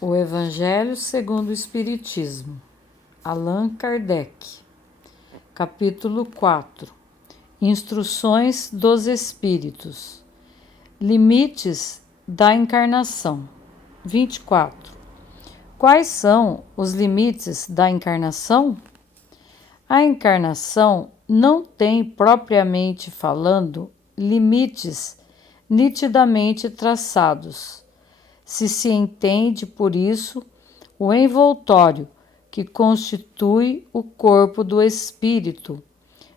O Evangelho segundo o Espiritismo, Allan Kardec, capítulo 4. Instruções dos Espíritos. Limites da encarnação. 24. Quais são os limites da encarnação? A encarnação não tem, propriamente falando, limites nitidamente traçados. Se entende, por isso, o envoltório que constitui o corpo do espírito,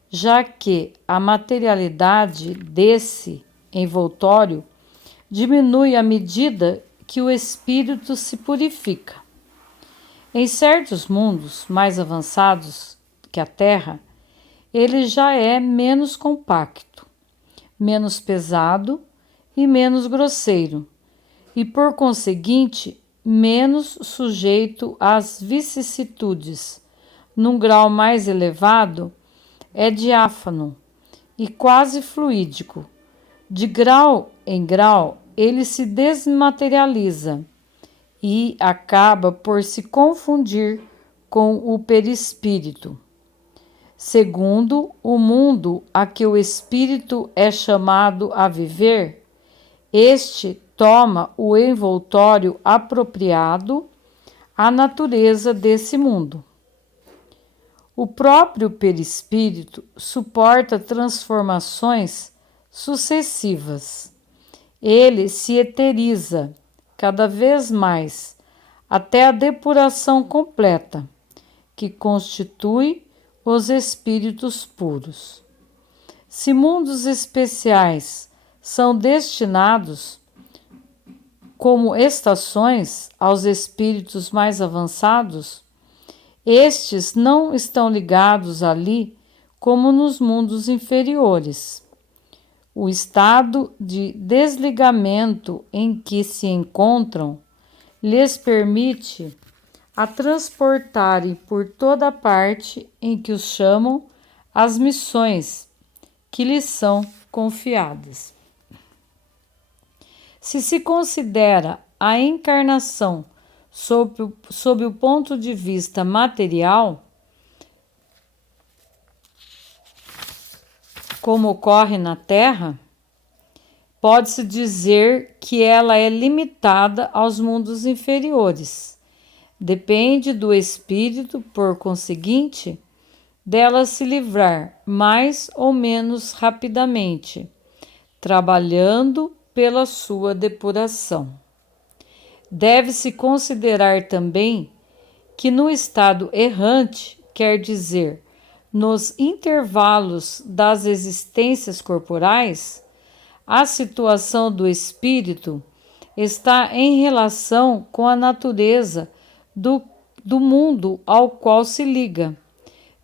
já que a materialidade desse envoltório diminui à medida que o espírito se purifica. Em certos mundos mais avançados que a Terra, ele já é menos compacto, menos pesado e menos grosseiro, e, por conseguinte, menos sujeito às vicissitudes. Num grau mais elevado, é diáfano e quase fluídico. De grau em grau, ele se desmaterializa e acaba por se confundir com o perispírito. Segundo o mundo a que o espírito é chamado a viver, este toma o envoltório apropriado à natureza desse mundo. O próprio perispírito suporta transformações sucessivas. Ele se eteriza cada vez mais até a depuração completa, que constitui os espíritos puros. Se mundos especiais são destinados como estações aos espíritos mais avançados, estes não estão ligados ali como nos mundos inferiores. O estado de desligamento em que se encontram lhes permite a transportarem por toda parte em que os chamam as missões que lhes são confiadas. Se considera a encarnação sob o ponto de vista material, como ocorre na Terra, pode-se dizer que ela é limitada aos mundos inferiores. Depende do espírito, por conseguinte, dela se livrar mais ou menos rapidamente, trabalhando pela sua depuração. Deve-se considerar também que no estado errante, quer dizer, nos intervalos das existências corporais, a situação do espírito está em relação com a natureza do mundo ao qual se liga,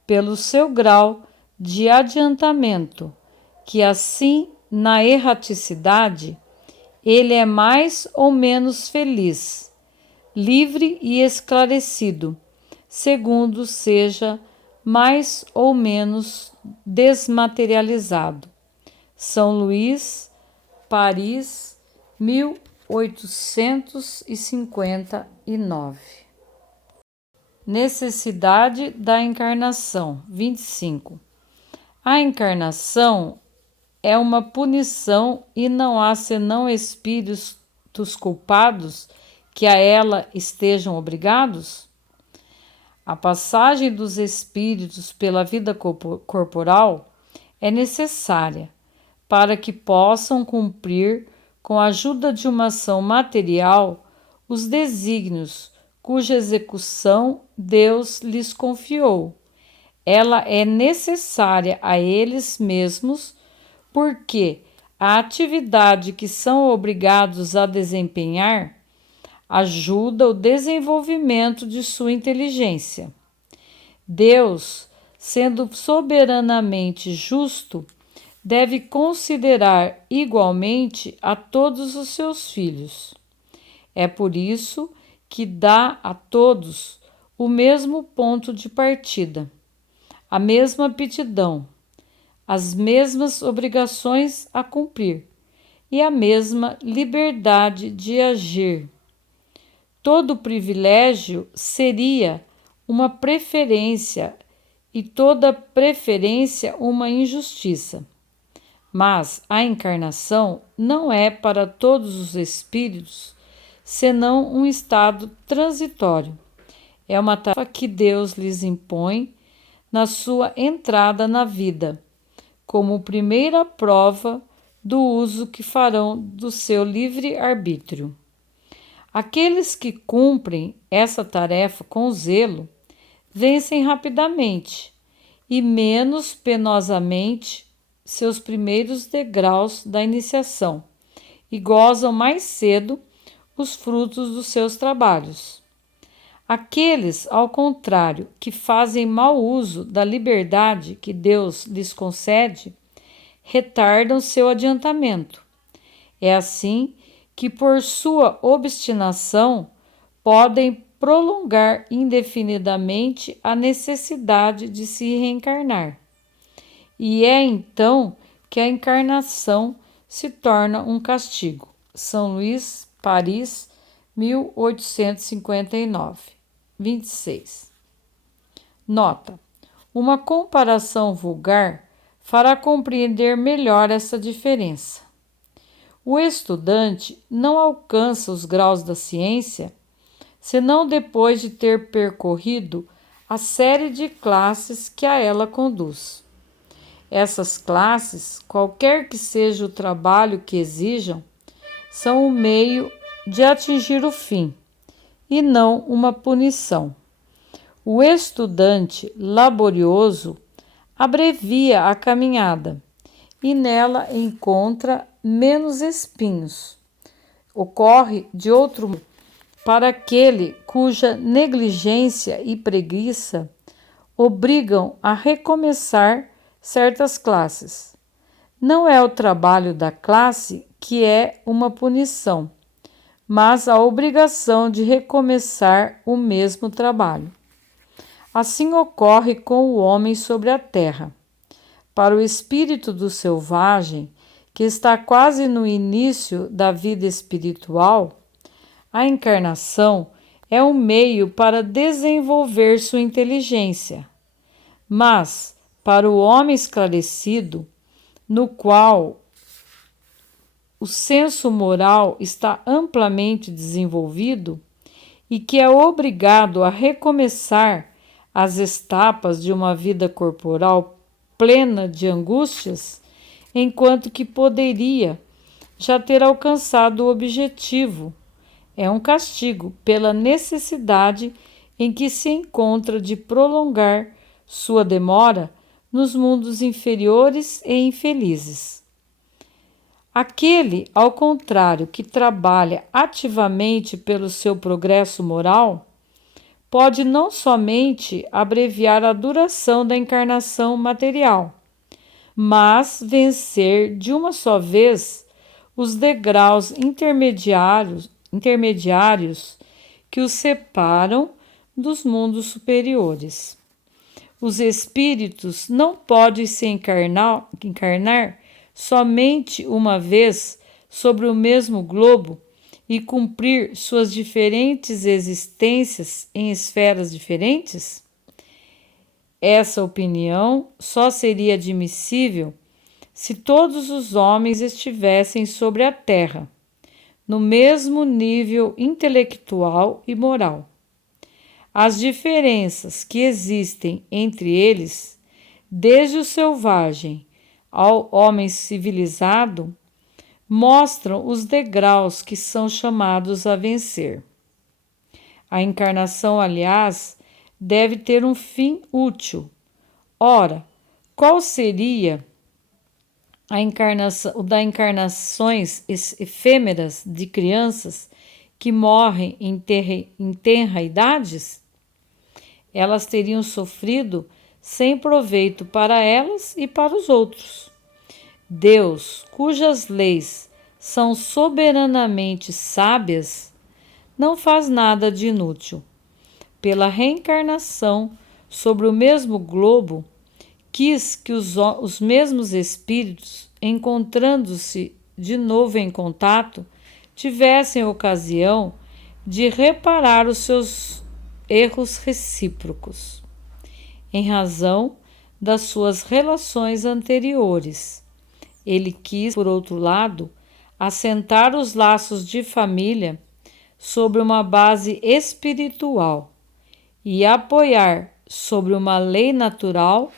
pelo seu grau de adiantamento, que assim, na erraticidade, ele é mais ou menos feliz, livre e esclarecido, segundo seja mais ou menos desmaterializado. São Luís, Paris, 1859. Necessidade da encarnação. 25. A encarnação é uma punição e não há senão espíritos culpados que a ela estejam obrigados? A passagem dos espíritos pela vida corporal é necessária para que possam cumprir, com a ajuda de uma ação material, os desígnios cuja execução Deus lhes confiou. Ela é necessária a eles mesmos, porque a atividade que são obrigados a desempenhar ajuda o desenvolvimento de sua inteligência. Deus, sendo soberanamente justo, deve considerar igualmente a todos os seus filhos. É por isso que dá a todos o mesmo ponto de partida, a mesma aptidão, as mesmas obrigações a cumprir e a mesma liberdade de agir. todo privilégio seria uma preferência e toda preferência uma injustiça. Mas a encarnação não é para todos os espíritos senão um estado transitório. É uma tarefa que Deus lhes impõe na sua entrada na vida, como primeira prova do uso que farão do seu livre-arbítrio. Aqueles que cumprem essa tarefa com zelo vencem rapidamente e menos penosamente seus primeiros degraus da iniciação e gozam mais cedo os frutos dos seus trabalhos. Aqueles, ao contrário, que fazem mau uso da liberdade que Deus lhes concede, retardam seu adiantamento. É assim que, por sua obstinação, podem prolongar indefinidamente a necessidade de se reencarnar. E é então que a encarnação se torna um castigo. São Luís, Paris, 1859. 26. Nota: uma comparação vulgar fará compreender melhor essa diferença. O estudante não alcança os graus da ciência senão depois de ter percorrido a série de classes que a ela conduz. Essas classes, qualquer que seja o trabalho que exijam, são o meio de atingir o fim, e não uma punição. O estudante laborioso abrevia a caminhada e nela encontra menos espinhos. Ocorre de outro modo para aquele cuja negligência e preguiça obrigam a recomeçar certas classes. Não é o trabalho da classe que é uma punição, mas a obrigação de recomeçar o mesmo trabalho. Assim ocorre com o homem sobre a terra. Para o espírito do selvagem, que está quase no início da vida espiritual, a encarnação é um meio para desenvolver sua inteligência. Mas, para o homem esclarecido, no qual o senso moral está amplamente desenvolvido e que é obrigado a recomeçar as etapas de uma vida corporal plena de angústias, enquanto que poderia já ter alcançado o objetivo. É um castigo pela necessidade em que se encontra de prolongar sua demora nos mundos inferiores e infelizes. Aquele, ao contrário, que trabalha ativamente pelo seu progresso moral, pode não somente abreviar a duração da encarnação material, mas vencer de uma só vez os degraus intermediários que os separam dos mundos superiores. Os espíritos não podem se encarnar somente uma vez sobre o mesmo globo e cumprir suas diferentes existências em esferas diferentes? Essa opinião só seria admissível se todos os homens estivessem sobre a terra, no mesmo nível intelectual e moral. As diferenças que existem entre eles, desde o selvagem ao homem civilizado, mostram os degraus que são chamados a vencer. A encarnação, aliás, deve ter um fim útil. Ora, qual seria o das encarnações efêmeras de crianças que morrem em tenra idades? Elas teriam sofrido sem proveito para elas e para os outros. Deus, cujas leis são soberanamente sábias, não faz nada de inútil. Pela reencarnação sobre o mesmo globo, quis que os mesmos espíritos, encontrando-se de novo em contato, tivessem ocasião de reparar os seus erros recíprocos, em razão das suas relações anteriores. Ele quis, por outro lado, assentar os laços de família sobre uma base espiritual e apoiar sobre uma lei natural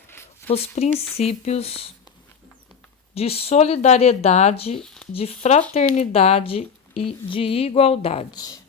os princípios de solidariedade, de fraternidade e de igualdade.